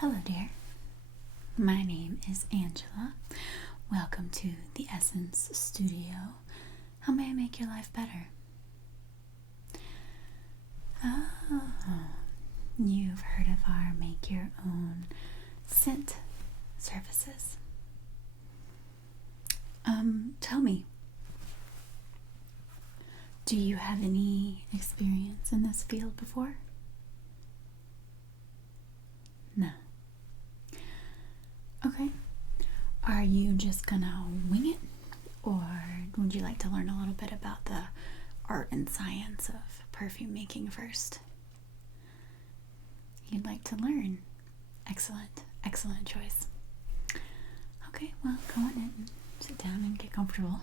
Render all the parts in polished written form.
Hello, dear. My name is Angela. Welcome to the Essence Studio. How may I make your life better? Oh, you've heard of our make your own scent services. Tell me, do you have any experience in this field before? No. Okay. Are you just gonna wing it? Or would you like to learn a little bit about the art and science of perfume making first? You'd like to learn. Excellent. Excellent choice. Okay, well, go on in. Sit down and get comfortable.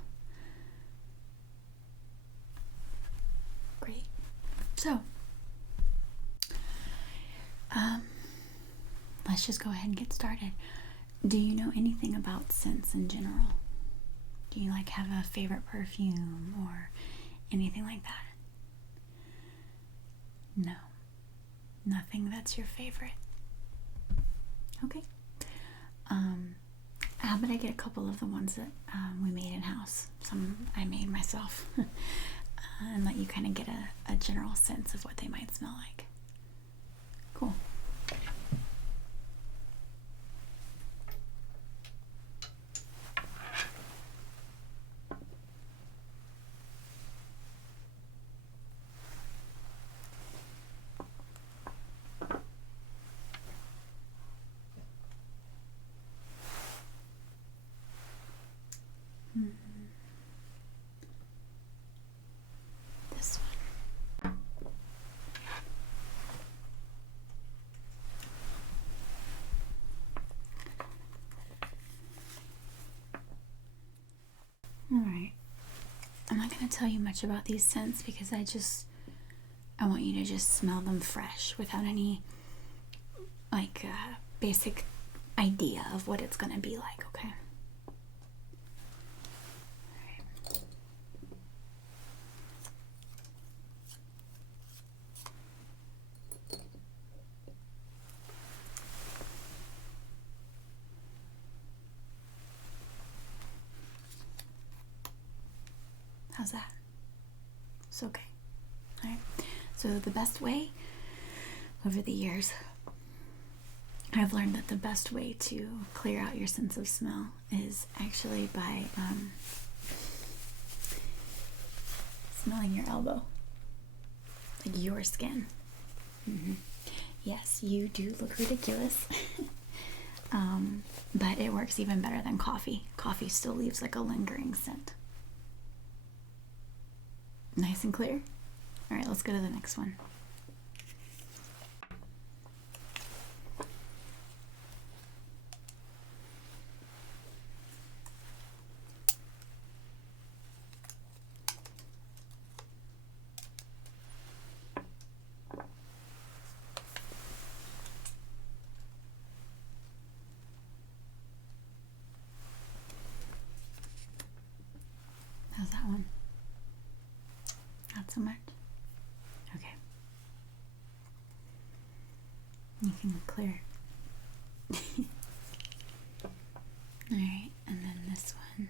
Great. So, let's just go ahead and get started. Do you know anything about scents in general? Do you have a favorite perfume or anything like that? No. Nothing that's your favorite. Okay. How about I get a couple of the ones that we made in-house? Some I made myself. And let you kind of get a general sense of what they might smell like. Cool. This one. Alright. I'm not going to tell you much about these scents because I want you to just smell them fresh without any basic idea of what it's going to be like, okay? How's that? It's okay. Alright. So the best way, over the years, I've learned that the best way to clear out your sense of smell is actually by smelling your elbow. Like your skin. Yes, you do look ridiculous. But it works even better than coffee. Coffee still leaves a lingering scent. Nice and clear? Alright, let's go to the next one. How's that one? Not so much? Okay. You can clear. Alright, and then this one.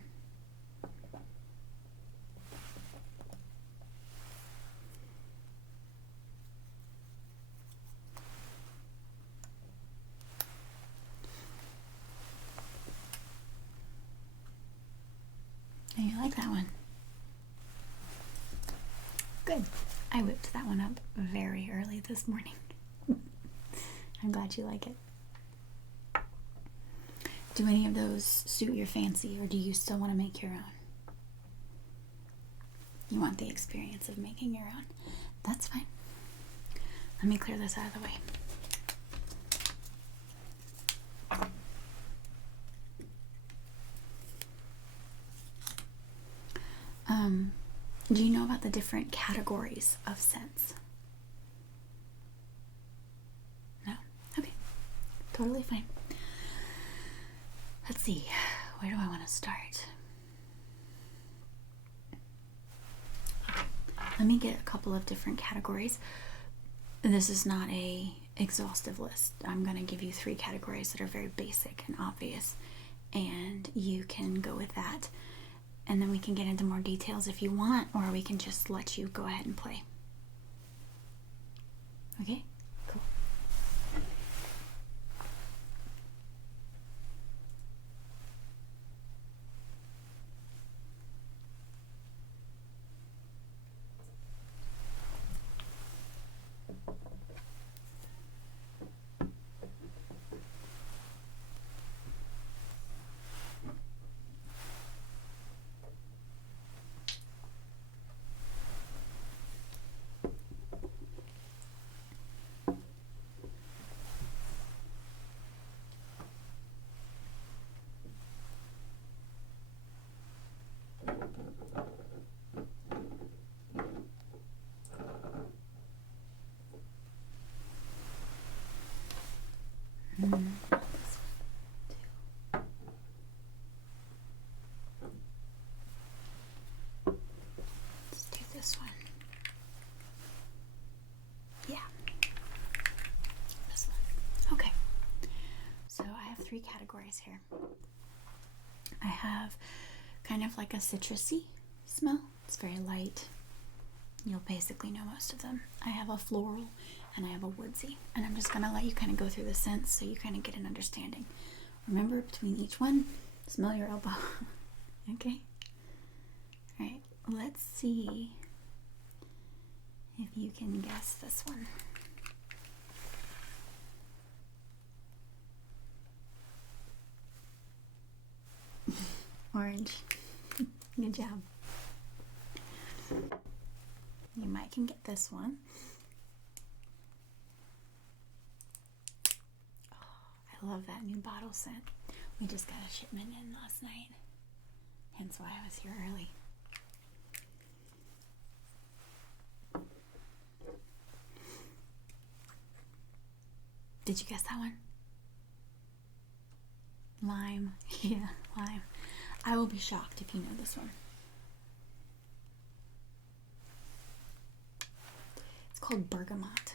And you like that one? Good. I whipped that one up very early this morning. I'm glad you like it. Do any of those suit your fancy, or do you still want to make your own? You want the experience of making your own? That's fine. Let me clear this out of the way. Do you know about the different categories of scents? No? Okay. Totally fine. Let's see. Where do I want to start? Let me get a couple of different categories. This is not a exhaustive list. I'm going to give you 3 categories that are very basic and obvious, and you can go with that. And then we can get into more details if you want, or we can just let you go ahead and play. Okay? Cool. Let's do this one. Yeah. This one. Okay. So I have 3 categories here. I have kind of like a citrusy smell. It's very light. You'll basically know most of them. I have a floral and I have a woodsy. And I'm just going to let you kind of go through the scents so you kind of get an understanding. Remember, between each one, smell your elbow. Okay? Alright, let's see if you can guess this one. Orange. Good job. You might can get this one. Oh, I love that new bottle scent. We just got a shipment in last night, hence why I was here early. Did you guess that one? Lime. Yeah, lime. I will be shocked if you know this one. It's called bergamot.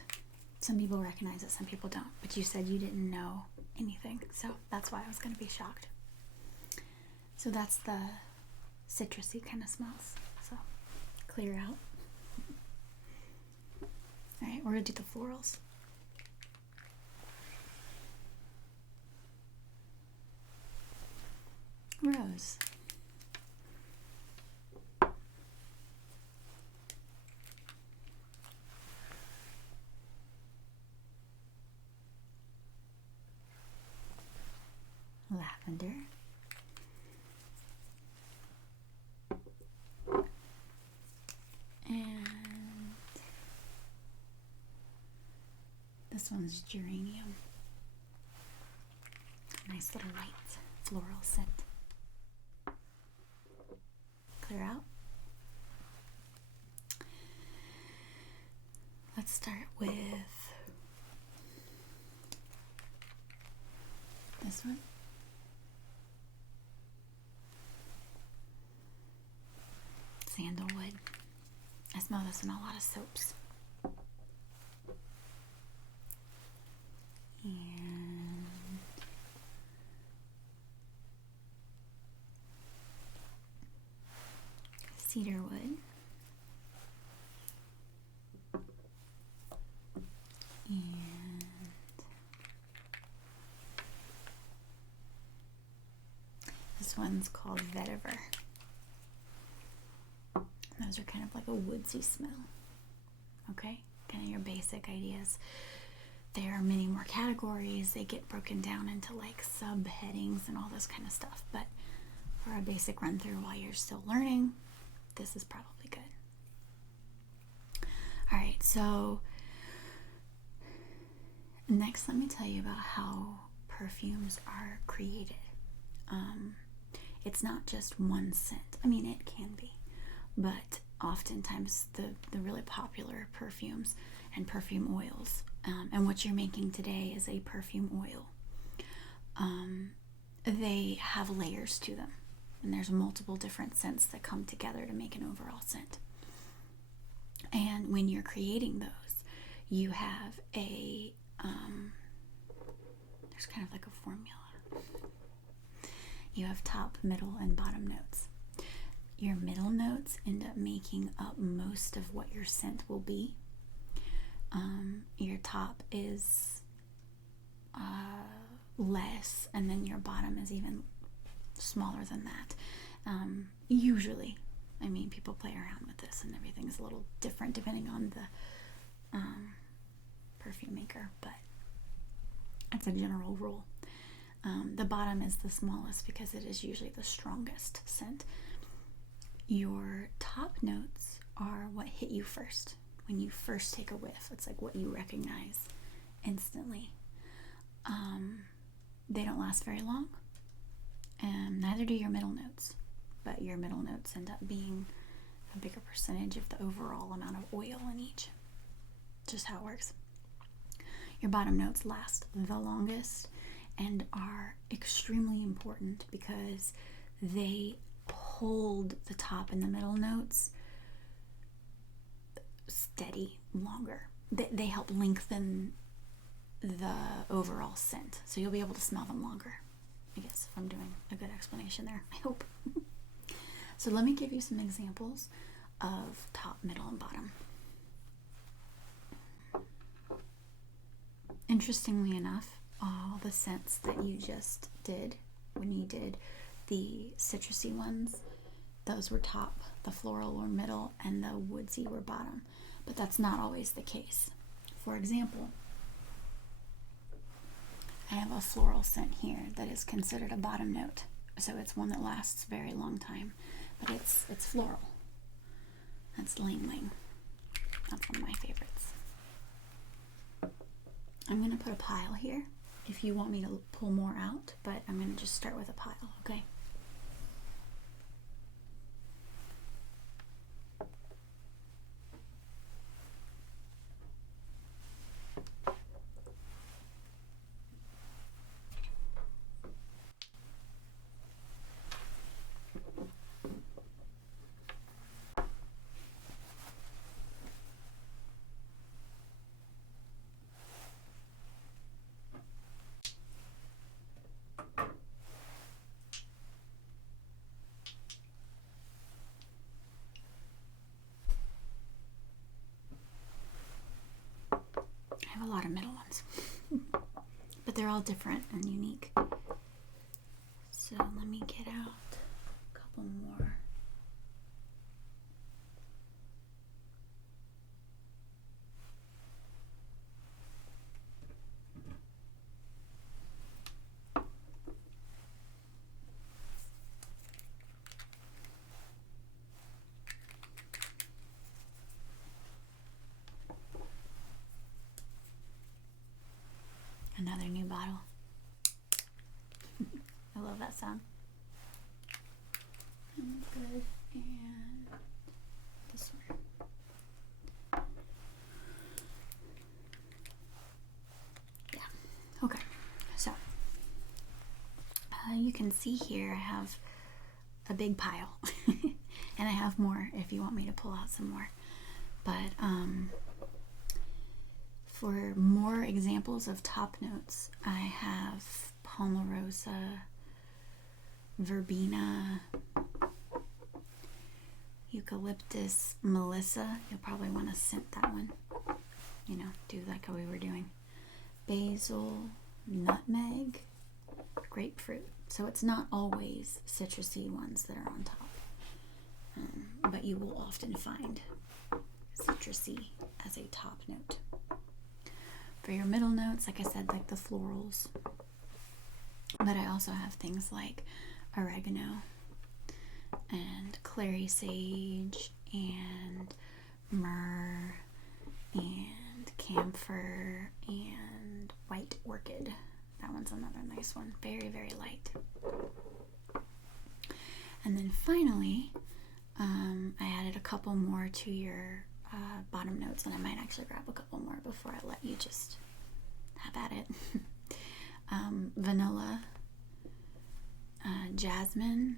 Some people recognize it, some people don't. But you said you didn't know anything, so that's why I was going to be shocked. So that's the citrusy kind of smells. So clear out. All right, we're going to do the florals. Rose. Lavender. And this one's geranium. Nice little light floral scent. Clear out. Let's start with this one. Sandalwood. I smell this in a lot of soaps. And cedarwood. And this one's called vetiver. Those are kind of like a woodsy smell. Okay, kind of your basic ideas. There are many more categories. They get broken down into like subheadings and all this kind of stuff. But for a basic run through while you're still learning, this is probably good. All right, so next let me tell you about how perfumes are created. It's not just one scent. I mean, it can be. But oftentimes the really popular perfumes and perfume oils, and what you're making today is a perfume oil. They have layers to them, and there's multiple different scents that come together to make an overall scent. And when you're creating those, you have a there's kind of like a formula. You have top, middle, and bottom notes. Your middle notes end up making up most of what your scent will be. Your top is less, and then your bottom is even smaller than that. Usually, I mean, people play around with this, and everything's a little different depending on the perfume maker, but that's a general rule. The bottom is the smallest because it is usually the strongest scent. Your top notes are what hit you first. When you first take a whiff, it's like what you recognize instantly. They don't last very long, and neither do your middle notes, but your middle notes end up being a bigger percentage of the overall amount of oil in each. Just how it works. Your bottom notes last the longest and are extremely important because they hold the top and the middle notes steady longer. They help lengthen the overall scent, so you'll be able to smell them longer. I guess if I'm doing a good explanation there, I hope. So let me give you some examples of top, middle, and bottom. Interestingly enough, all the scents that you just did when you did the citrusy ones, those were top, the floral were middle, and the woodsy were bottom. But that's not always the case. For example, I have a floral scent here that is considered a bottom note. So it's one that lasts a very long time, but it's floral. That's Ling Ling. That's one of my favorites. I'm going to put a pile here if you want me to pull more out, but I'm going to just start with a pile, okay? I have a lot of middle ones, but they're all different and unique. So let me get out a couple more. Another new bottle. I love that sound. Good. And this one. Yeah. Okay. So you can see here I have a big pile, and I have more if you want me to pull out some more. But for more examples of top notes, I have Palmarosa, Verbena, Eucalyptus, Melissa. You'll probably want to scent that one. You know, do like how we were doing. Basil, Nutmeg, Grapefruit. So it's not always citrusy ones that are on top, but you will often find citrusy as a top note. For your middle notes, like I said, like the florals, but I also have things like oregano and clary sage and myrrh and camphor and white orchid. That one's another nice one. Very, very light. And then finally, I added a couple more to your bottom notes, and I might actually grab a couple more before I let you just have at it. Vanilla, jasmine,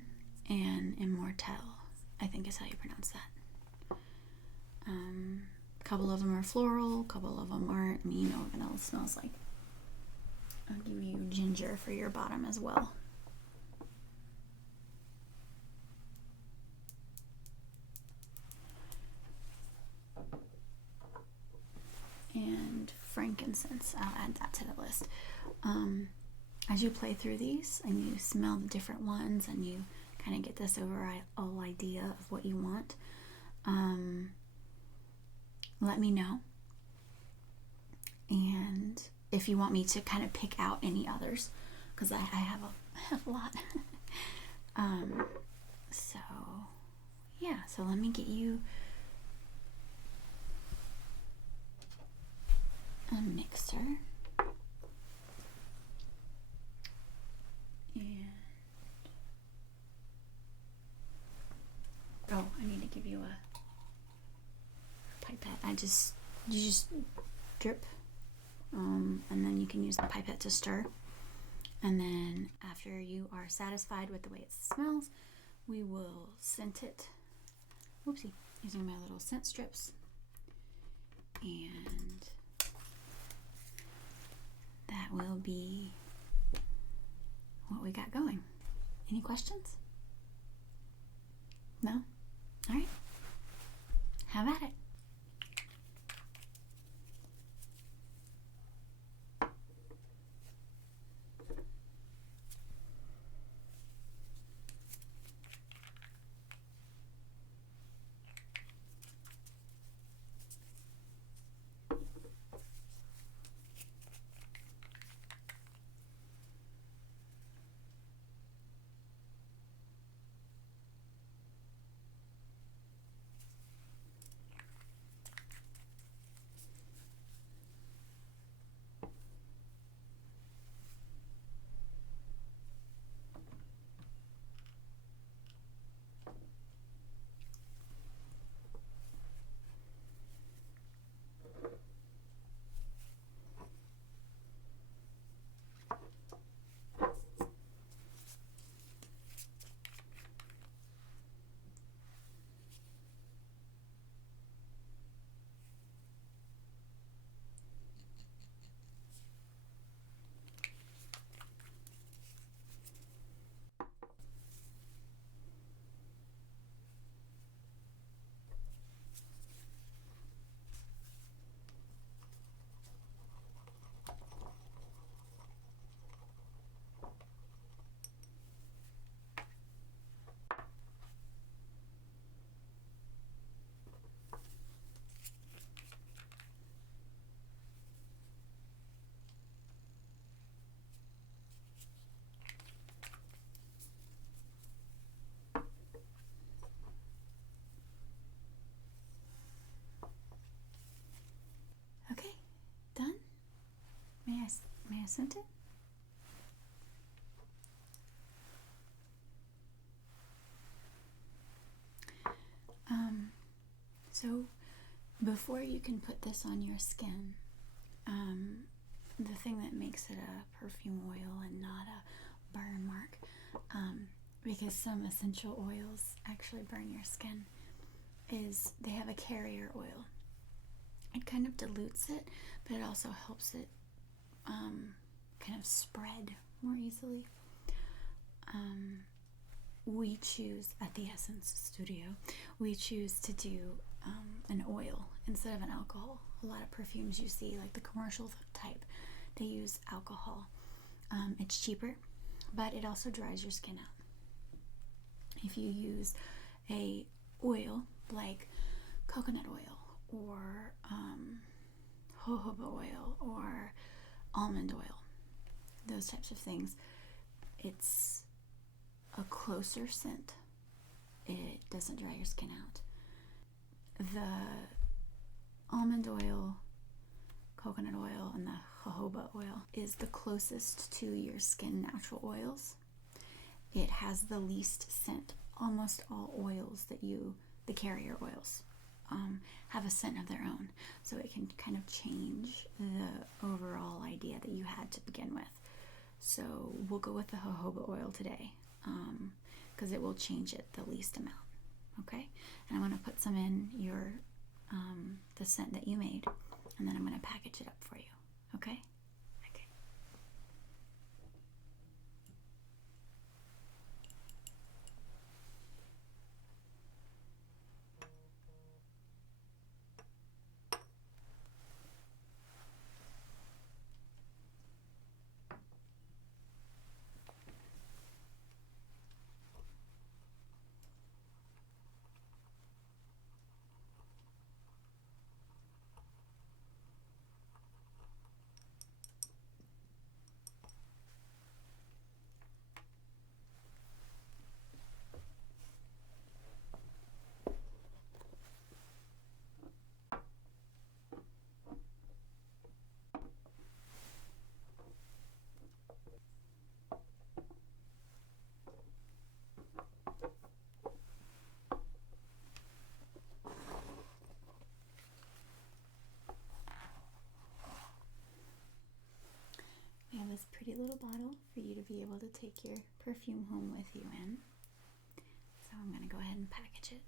and immortelle, I think is how you pronounce that. A couple of them are floral, a couple of them aren't. I mean, you know what vanilla smells like. I'll give you ginger for your bottom as well. And frankincense, I'll add that to the list. As you play through these and you smell the different ones and you kind of get this overall idea of what you want, let me know. And if you want me to kind of pick out any others, because I have a lot. So yeah, so let me get you a mixer. And oh, I need to give you a pipette. You just drip, and then you can use the pipette to stir. And then after you are satisfied with the way it smells, we will scent it. Oopsie, using my little scent strips. And that will be what we got going. Any questions? No? All right. Have at it. Okay, done? May I scent it? So before you can put this on your skin, the thing that makes it a perfume oil and not a burn mark, because some essential oils actually burn your skin, is they have a carrier oil. It kind of dilutes it, but it also helps it kind of spread more easily. We choose at the Essence Studio, we choose to do an oil instead of an alcohol. A lot of perfumes you see, like the commercial type, they use alcohol. It's cheaper, but it also dries your skin out. If you use a oil like coconut oil or jojoba oil or almond oil, those types of things, it's a closer scent. It doesn't dry your skin out. The almond oil, coconut oil, and the jojoba oil is the closest to your skin natural oils. It has the least scent. Almost all oils the carrier oils, have a scent of their own. So it can kind of change the overall idea that you had to begin with. So we'll go with the jojoba oil today, because it will change it the least amount. Okay? And I'm going to put some in your the scent that you made, and then I'm going to package it up for you. Okay? Okay. We have this pretty little bottle for you to be able to take your perfume home with you in. So I'm going to go ahead and package it.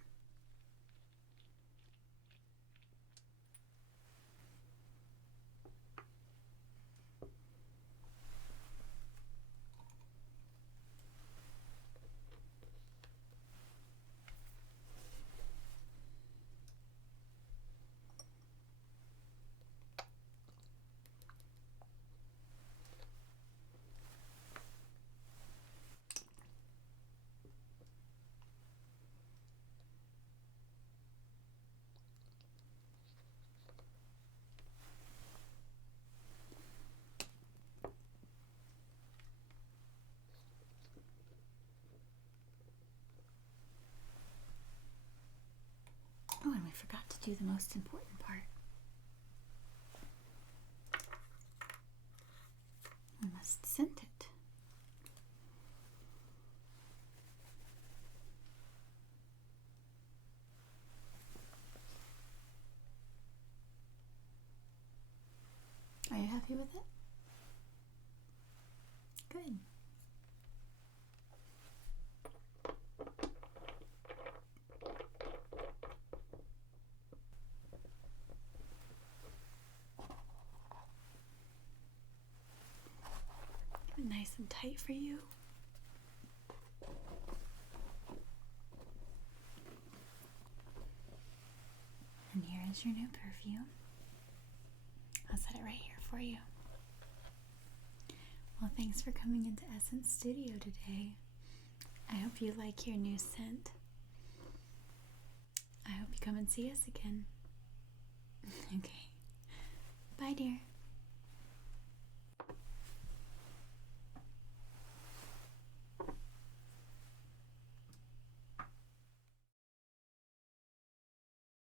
Oh, and we forgot to do the most important part. We must scent it. Are you happy with it? Good. Keep it nice and tight for you. And here is your new perfume. I'll set it right here for you. Well, thanks for coming into Essence Studio today. I hope you like your new scent. I hope you come and see us again. Okay. Bye, dear.